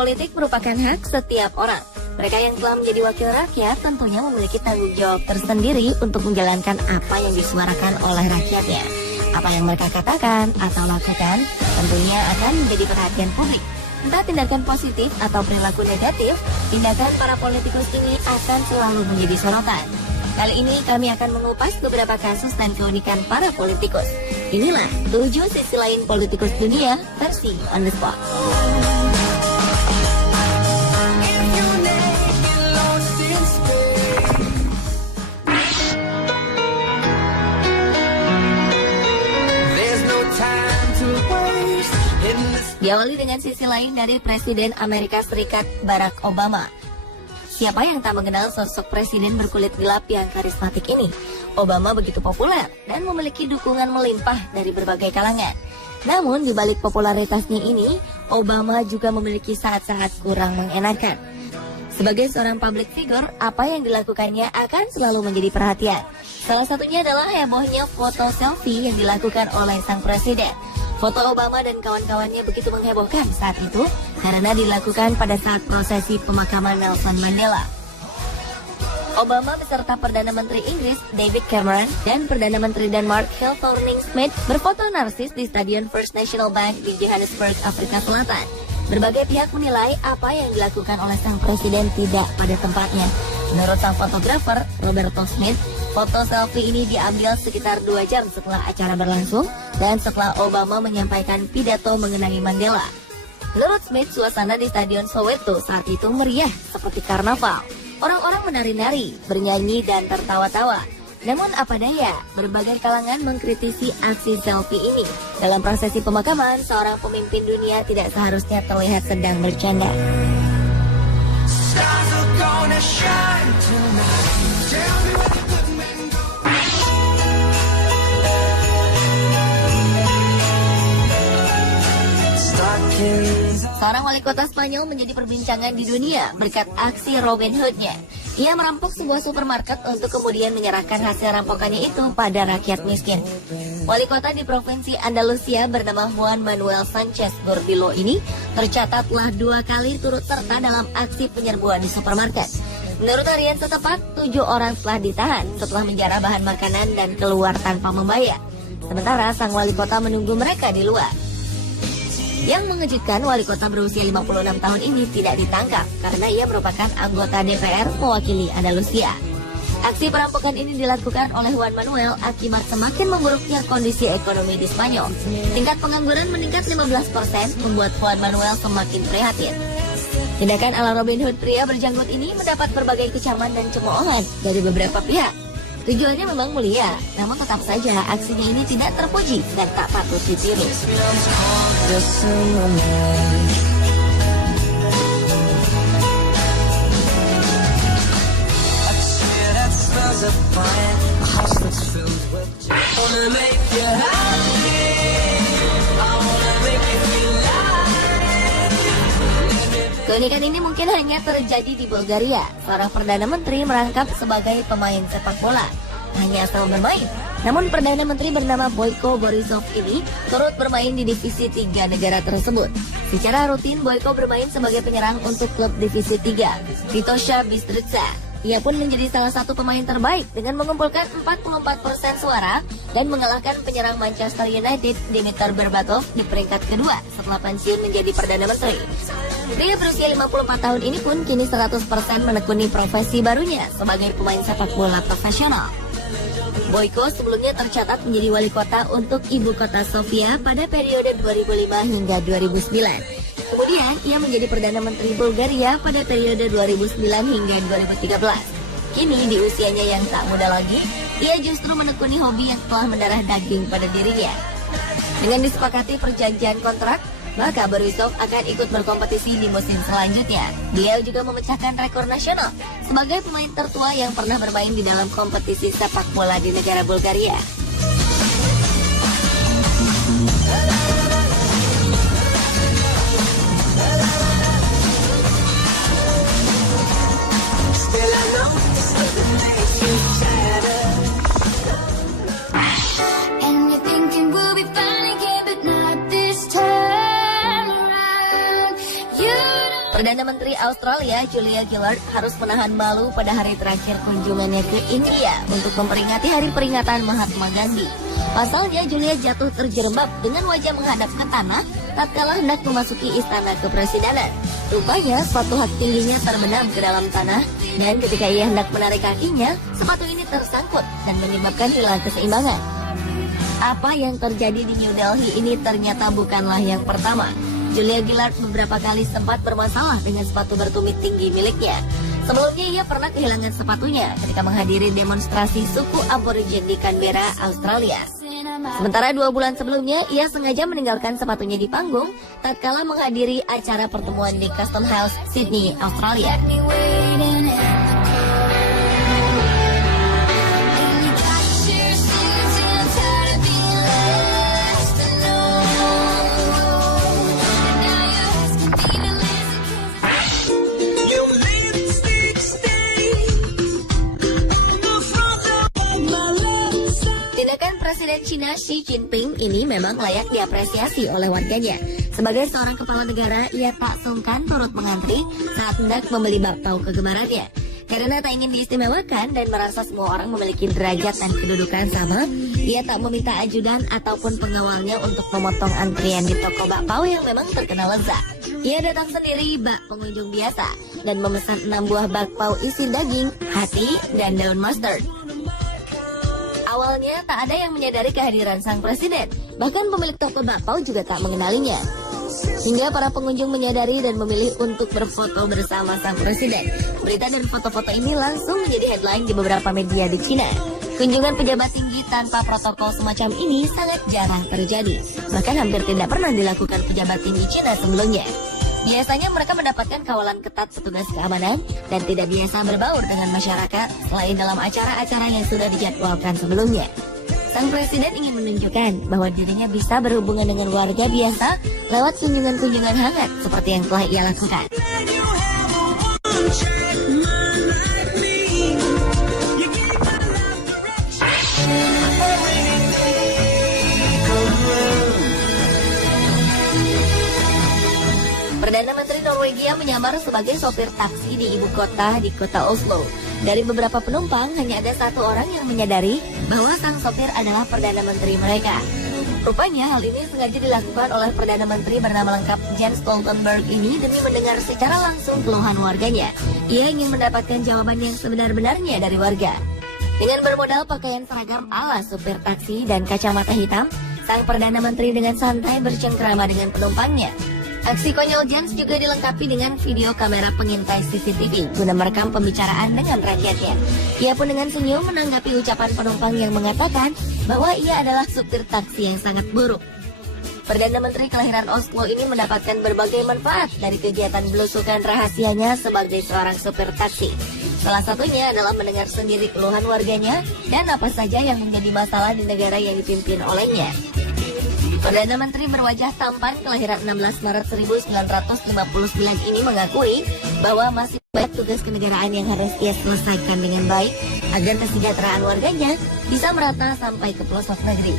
politik merupakan hak setiap orang. Mereka yang telah menjadi wakil rakyat tentunya memiliki tanggung jawab tersendiri untuk menjalankan apa yang disuarakan oleh rakyatnya. Apa yang mereka katakan atau lakukan tentunya akan menjadi perhatian publik. Entah tindakan positif atau perilaku negatif, tindakan para politikus ini akan selalu menjadi sorotan. Kali ini kami akan mengupas beberapa kasus dan keunikan para politikus. Inilah 7 sisi lain politikus dunia versi On The Spot. Diawali dengan sisi lain dari Presiden Amerika Serikat Barack Obama. Siapa yang tak mengenal sosok presiden berkulit gelap yang karismatik ini? Obama begitu populer dan memiliki dukungan melimpah dari berbagai kalangan. Namun di balik popularitasnya ini, Obama juga memiliki saat-saat kurang mengenakan. Sebagai seorang public figure, apa yang dilakukannya akan selalu menjadi perhatian. Salah satunya adalah hebohnya foto selfie yang dilakukan oleh sang presiden. Foto Obama dan kawan-kawannya begitu menghebohkan saat itu karena dilakukan pada saat prosesi pemakaman Nelson Mandela. Obama beserta Perdana Menteri Inggris David Cameron dan Perdana Menteri Denmark Helle Thorning-Schmidt berfoto narsis di Stadion First National Bank di Johannesburg, Afrika Selatan. Berbagai pihak menilai apa yang dilakukan oleh sang presiden tidak pada tempatnya. Menurut sang fotografer Roberto Smith, foto selfie ini diambil sekitar 2 jam setelah acara berlangsung dan setelah Obama menyampaikan pidato mengenai Mandela. Menurut Smith, suasana di Stadion Soweto saat itu meriah seperti karnaval. Orang-orang menari-nari, bernyanyi dan tertawa-tawa. Namun apa daya, berbagai kalangan mengkritisi aksi selfie ini. Dalam prosesi pemakaman, seorang pemimpin dunia tidak seharusnya terlihat sedang bercanda. Seorang wali kota Spanyol menjadi perbincangan di dunia berkat aksi Robin Hood-nya. Ia merampok sebuah supermarket untuk kemudian menyerahkan hasil rampokannya itu pada rakyat miskin. Wali kota di provinsi Andalusia bernama Juan Manuel Sánchez Gordillo ini tercatat telah 2 kali turut serta dalam aksi penyerbuan di supermarket. Menurut harian setempat, 7 orang telah ditahan setelah menjarah bahan makanan dan keluar tanpa membayar. Sementara sang wali kota menunggu mereka di luar. Yang mengejutkan, wali kota berusia 56 tahun ini tidak ditangkap karena ia merupakan anggota DPR mewakili Andalusia. Aksi perampokan ini dilakukan oleh Juan Manuel akibat semakin memburuknya kondisi ekonomi di Spanyol. Tingkat pengangguran meningkat 15% membuat Juan Manuel semakin prihatin. Tindakan ala Robin Hood pria berjanggut ini mendapat berbagai kecaman dan cemoohan dari beberapa pihak. Tujuannya memang mulia, namun tetap saja aksinya ini tidak terpuji dan tak patut ditiru. Keunikan ini mungkin hanya terjadi di Bulgaria. Seorang Perdana Menteri merangkap sebagai pemain sepak bola. Hanya asal bermain. Namun Perdana Menteri bernama Boyko Borisov ini turut bermain di divisi 3 negara tersebut. Secara rutin Boyko bermain sebagai penyerang untuk klub divisi 3, Vitosha Bistrica. Ia pun menjadi salah satu pemain terbaik dengan mengumpulkan 44% suara dan mengalahkan penyerang Manchester United Dimitar Berbatov di peringkat kedua setelah pensiun menjadi Perdana Menteri. Pria berusia 54 tahun ini pun kini 100% menekuni profesi barunya sebagai pemain sepak bola profesional. Boyko sebelumnya tercatat menjadi wali kota untuk ibu kota Sofia pada periode 2005 hingga 2009. Kemudian ia menjadi Perdana Menteri Bulgaria pada periode 2009 hingga 2013. Kini di usianya yang tak muda lagi, ia justru menekuni hobi yang telah mendarah daging pada dirinya. Dengan disepakati perjanjian kontrak, maka Borisov akan ikut berkompetisi di musim selanjutnya. Dia juga memecahkan rekor nasional sebagai pemain tertua yang pernah bermain di dalam kompetisi sepak bola di negara Bulgaria. Perdana Menteri Australia Julia Gillard harus menahan malu pada hari terakhir kunjungannya ke India untuk memperingati hari peringatan Mahatma Gandhi. Pasalnya Julia jatuh terjerembab dengan wajah menghadap ke tanah tatkala hendak memasuki istana kepresidenan. Rupanya sepatu hak tingginya terbenam ke dalam tanah dan ketika ia hendak menarik kakinya, sepatu ini tersangkut dan menyebabkan hilang keseimbangan. Apa yang terjadi di New Delhi ini ternyata bukanlah yang pertama. Julia Gillard beberapa kali sempat bermasalah dengan sepatu bertumit tinggi miliknya. Sebelumnya ia pernah kehilangan sepatunya ketika menghadiri demonstrasi suku Aborigin di Canberra, Australia. Sementara 2 bulan sebelumnya, ia sengaja meninggalkan sepatunya di panggung tatkala menghadiri acara pertemuan di Custom House, Sydney, Australia. Presiden Cina Xi Jinping ini memang layak diapresiasi oleh warganya. Sebagai seorang kepala negara, ia tak sungkan turut mengantri saat hendak membeli bakpao kegemarannya. Karena tak ingin diistimewakan dan merasa semua orang memiliki derajat dan kedudukan sama, ia tak meminta ajudan ataupun pengawalnya untuk memotong antrian di toko bakpao yang memang terkenal lezat. Ia datang sendiri bak pengunjung biasa dan memesan 6 buah bakpao isi daging, hati, dan daun mustard. Awalnya tak ada yang menyadari kehadiran sang presiden, bahkan pemilik toko bakpao juga tak mengenalinya. Hingga para pengunjung menyadari dan memilih untuk berfoto bersama sang presiden. Berita dan foto-foto ini langsung menjadi headline di beberapa media di Cina. Kunjungan pejabat tinggi tanpa protokol semacam ini sangat jarang terjadi, bahkan hampir tidak pernah dilakukan pejabat tinggi Cina sebelumnya. Biasanya mereka mendapatkan kawalan ketat petugas keamanan dan tidak biasa berbaur dengan masyarakat selain dalam acara-acara yang sudah dijadwalkan sebelumnya. Sang presiden ingin menunjukkan bahwa dirinya bisa berhubungan dengan warga biasa lewat kunjungan-kunjungan hangat seperti yang telah ia lakukan. Perdana Menteri Norwegia menyamar sebagai sopir taksi di ibu kota di kota Oslo. Dari beberapa penumpang, hanya ada 1 orang yang menyadari bahwa sang sopir adalah Perdana Menteri mereka. Rupanya hal ini sengaja dilakukan oleh Perdana Menteri bernama lengkap Jens Stoltenberg ini demi mendengar secara langsung keluhan warganya. Ia ingin mendapatkan jawaban yang sebenar-benarnya dari warga. Dengan bermodal pakaian seragam ala supir taksi dan kacamata hitam, sang Perdana Menteri dengan santai bercengkrama dengan penumpangnya. Aksi konyol Jens juga dilengkapi dengan video kamera pengintai CCTV guna merekam pembicaraan dengan rakyatnya. Ia pun dengan senyum menanggapi ucapan penumpang yang mengatakan bahwa ia adalah supir taksi yang sangat buruk. Perdana Menteri kelahiran Oslo ini mendapatkan berbagai manfaat dari kegiatan belusukan rahasianya sebagai seorang supir taksi. Salah satunya adalah mendengar sendiri keluhan warganya dan apa saja yang menjadi masalah di negara yang dipimpin olehnya. Perdana Menteri berwajah tampan kelahiran 16 Maret 1959 ini mengakui bahwa masih banyak tugas kenegaraan yang harus ia selesaikan dengan baik agar kesejahteraan warganya bisa merata sampai ke pelosok negeri.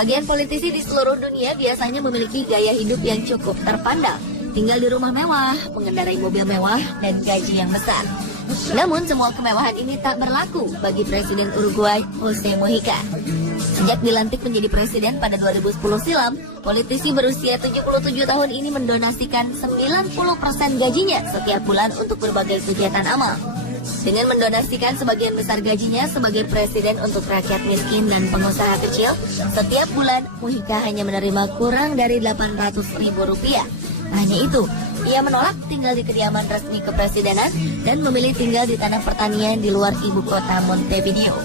Sebagian politisi di seluruh dunia biasanya memiliki gaya hidup yang cukup terpandang, tinggal di rumah mewah, mengendarai mobil mewah, dan gaji yang besar. Namun semua kemewahan ini tak berlaku bagi Presiden Uruguay Jose Mujica. Sejak dilantik menjadi presiden pada 2010 silam, politisi berusia 77 tahun ini mendonasikan 90% gajinya setiap bulan untuk berbagai kegiatan amal. Dengan mendonasikan sebagian besar gajinya sebagai presiden untuk rakyat miskin dan pengusaha kecil, setiap bulan Mujica hanya menerima kurang dari Rp800.000. Hanya itu, ia menolak tinggal di kediaman resmi kepresidenan dan memilih tinggal di tanah pertanian di luar ibu kota Montevideo.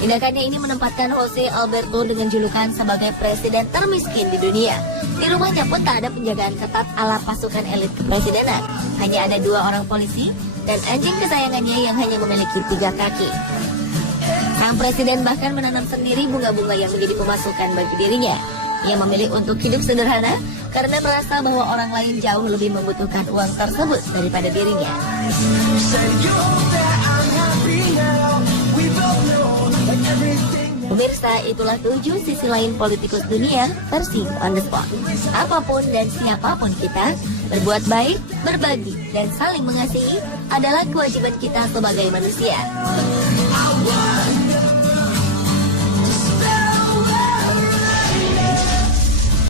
Tindakannya ini menempatkan Jose Alberto dengan julukan sebagai presiden termiskin di dunia. Di rumahnya pun tak ada penjagaan ketat ala pasukan elit kepresidenan. Hanya ada 2 orang polisi dan anjing kesayangannya yang hanya memiliki 3 kaki. Sang presiden bahkan menanam sendiri bunga-bunga yang menjadi pemasukan bagi dirinya. Ia memilih untuk hidup sederhana karena merasa bahwa orang lain jauh lebih membutuhkan uang tersebut daripada dirinya. Pemirsa, itulah 7 sisi lain politikus dunia versi On The Spot. Apapun dan siapapun kita, berbuat baik, berbagi, dan saling mengasihi adalah kewajiban kita sebagai manusia.